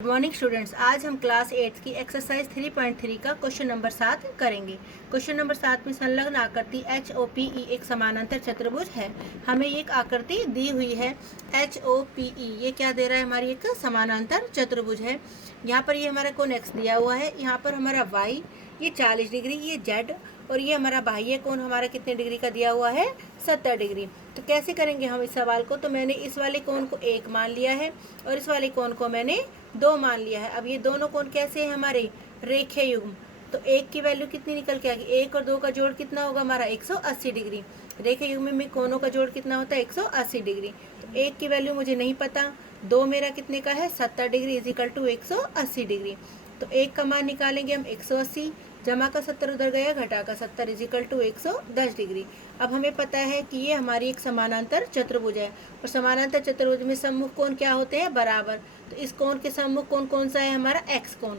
Good morning students, आज हम class 8 की एक्सरसाइज 3.3 का क्वेश्चन नंबर 7 करेंगे। क्वेश्चन नंबर 7 में संलग्न आकृति HOPE एक समानांतर चतुर्भुज है। हमें एक आकृति दी हुई है HOPE, ये क्या दे रहा है, हमारी एक समानांतर चतुर्भुज है। यहाँ पर ये हमारा कोण x दिया हुआ है, यहाँ पर हमारा y, ये 40 डिग्री, ये z, और ये हमारा बाह्य कोण हमारा कितने डिग्री का दिया हुआ है, 70 डिग्री। तो कैसे करेंगे हम इस सवाल को, तो मैंने इस वाले कोण को 1 मान लिया है और इस वाले कोण को मैंने 2 मान लिया है। अब ये दोनों कोण कैसे हैं, हमारे रेखीय युग्म। तो 1 की वैल्यू कितनी निकल के आएगी, 1 और 2 का जोड़ कितना होगा हमारा 180 डिग्री। रेखीय युग्म में कोणों का जोड़ कितना होता है 180 डिग्री। तो 1 की वैल्यू मुझे नहीं पता, 2 मेरा कितने का है 70 degree is equal to 180 degree. तो 1 का मान निकालेंगे हम 180, जमा का 70 उधर गया, घटा का 70 इज इक्वल टू 110 डिग्री। अब हमें पता है कि ये हमारी एक समानांतर चतुर्भुज है और समानांतर चतुर्भुज में सम्मुख कोण क्या होते हैं, बराबर। तो इस कोण के सम्मुख कोण कौन सा है, हमारा x कोण।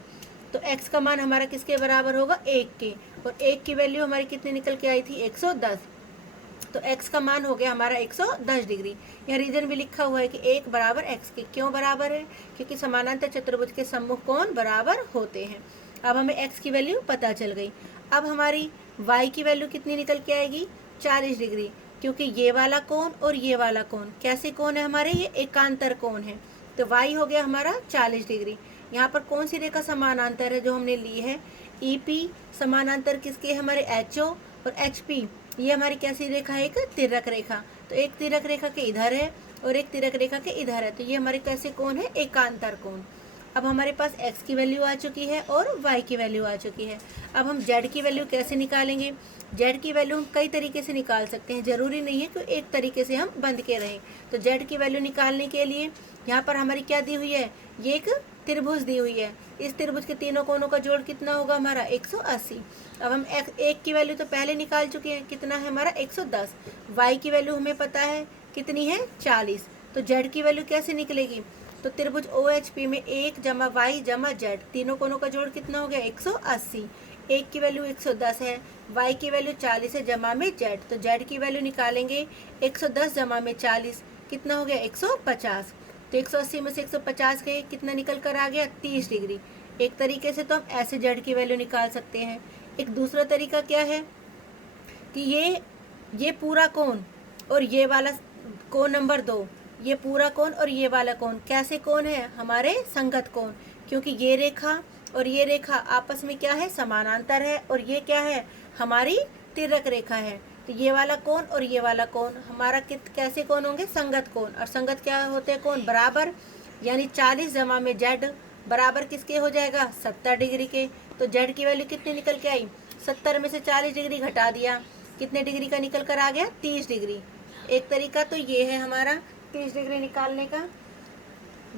तो x का मान हमारा किसके बराबर होगा, 1 के, और 1 की वैल्यू हमारी कितनी निकल के आई थी 110। तो x का मान हो गया हमारा 110 डिग्री। यहाँ रीजन भी लिखा हुआ है कि 1 बराबर x के। क्यों बराबर है, क्योंकि समानांतर चतुर्भुज के सम्मुख कोण बराबर होते हैं। अब हमें x की वैल्यू पता चल गई। अब हमारी y की वैल्यू कितनी निकल के आएगी, 40 डिग्री, क्योंकि ये वाला कोण और ये वाला कोण कैसे कोण है हमारे, ये एकांतर कोण है। तो y हो गया हमारा 40 डिग्री। यहाँ पर कौन सी रेखा समानांतर है जो हमने ली है, EP समानांतर किसके, हमारे HO और HP, ये हमारी कैसी रेखा है, एक तिर्यक रेखा। तो एक तिर्यक रेखा के इधर है और एक तिर्यक रेखा के इधर है, तो ये हमारे कैसे कोण है, एकांतर कोण। अब हमारे पास x की वैल्यू आ चुकी है और y की वैल्यू आ चुकी है। अब हम z की वैल्यू कैसे निकालेंगे, z की वैल्यू हम कई तरीके से निकाल सकते हैं, जरूरी नहीं है कि एक तरीके से हम बंद के रहें। तो z की वैल्यू निकालने के लिए यहाँ पर हमारी क्या दी हुई है, ये एक त्रिभुज दी हुई है। इस त्रिभुज के तीनों कोणों का जोड़ कितना होगा हमारा 180। अब हम एक की वैल्यू तो पहले निकाल चुके हैं, कितना है हमारा 110। y की वैल्यू हमें पता है कितनी है 40। तो z की वैल्यू कैसे निकलेगी, तो त्रिभुज OHP में 1 जमा y जमा z, तीनों कोणों का जोड़ कितना हो गया 180। 1 की वैल्यू 110 है, y की वैल्यू 40 है जमा में z, तो z की वैल्यू निकालेंगे 110 जमा में 40 कितना हो गया 150। तो 180 में से 150 गए, कितना निकल कर आ गया 30 डिग्री। एक तरीके से तो हम ऐसे z की वैल्यू निकाल सकते हैं। एक दूसरा तरीका क्या है कि ये पूरा कोण और ये वाला कोण नंबर 2, ये पूरा कोण और ये वाला कोण कैसे कोण है, हमारे संगत कोण, क्योंकि ये रेखा और ये रेखा आपस में क्या है, समानांतर है, और ये क्या है, हमारी तिर्यक रेखा है। तो ये वाला कोण और ये वाला कोण हमारा कैसे कोण होंगे, संगत कोण। और संगत क्या होते हैं, कोण बराबर, यानी 40 जमा में z बराबर किसके हो जाएगा 70 डिग्री के। तो z की वैल्यू कितनी निकल के आई, 70 में से 40 डिग्री घटा दिया, कितने डिग्री का निकल कर आ गया 30 डिग्री। एक तरीका तो ये है हमारा 30 डिग्री निकालने का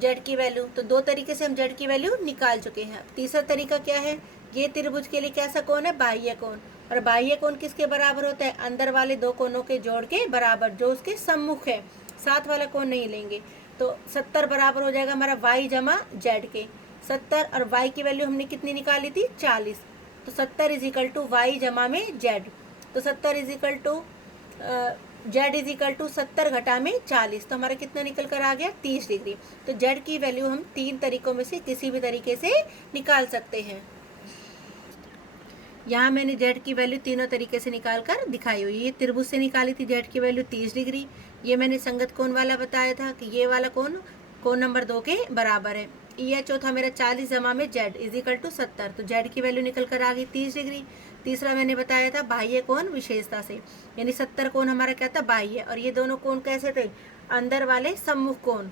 z की वैल्यू। तो 2 तरीके से हम z की वैल्यू निकाल चुके हैं। तीसरा तरीका क्या है, ये त्रिभुज के लिए कैसा कोण है, बाह्य कोण। और बाह्य कोण किसके बराबर होता है, अंदर वाले 2 कोणों के जोड़ के बराबर, जो उसके सम्मुख है, साथ वाला कोण नहीं लेंगे। तो 70 बराबर हो जाएगा हमारा y जमा z के। 70 और y की वैल्यू हमने कितनी निकाली थी 40। तो 70 इज इक्वल टू y जमा में z। तो 70 is equal to z is equal to 70 घटा में 40, तो हमारा कितना निकल कर आ गया 30 डिग्री। तो z की वैल्यू हम 3 तरीकों में से किसी भी तरीके से निकाल सकते हैं। यहाँ मैंने z की वैल्यू तीनों तरीके से निकाल कर दिखाई हुई है। ये त्रिभुज से निकाली थी z की वैल्यू 30 डिग्री। ये मैंने संगत कोण वाला बताया था कि ये वाला कोण कोण नंबर 2 के बराबर है। यह चौथा मेरा 40 जमा में z इज इक्वल टू 70, तो z की वैल्यू निकल कर आ गई 30 डिग्री। तीसरा मैंने बताया था बाह्य कोण विशेषता से, यानी 70 कोण हमारा क्या था, बाह्य, और ये दोनों कोण कैसे थे, अंदर वाले सम्मुख कोण।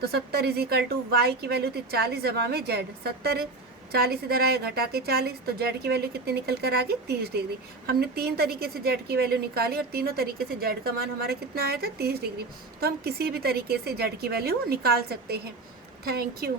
तो 70 इज इक्वल टू y की वैल्यू थी 40 जमा में z, 70 40 इधर आए घटा के 40, तो z की वैल्यू कितनी निकल कर आ गई 30 डिग्री। हमने 3 तरीके से z की वैल्यू निकाली और तीनों तरीके से z का मान हमारा कितना आया था 30 डिग्री। तो हम किसी भी तरीके से z की वैल्यू निकाल सकते हैं। Thank you.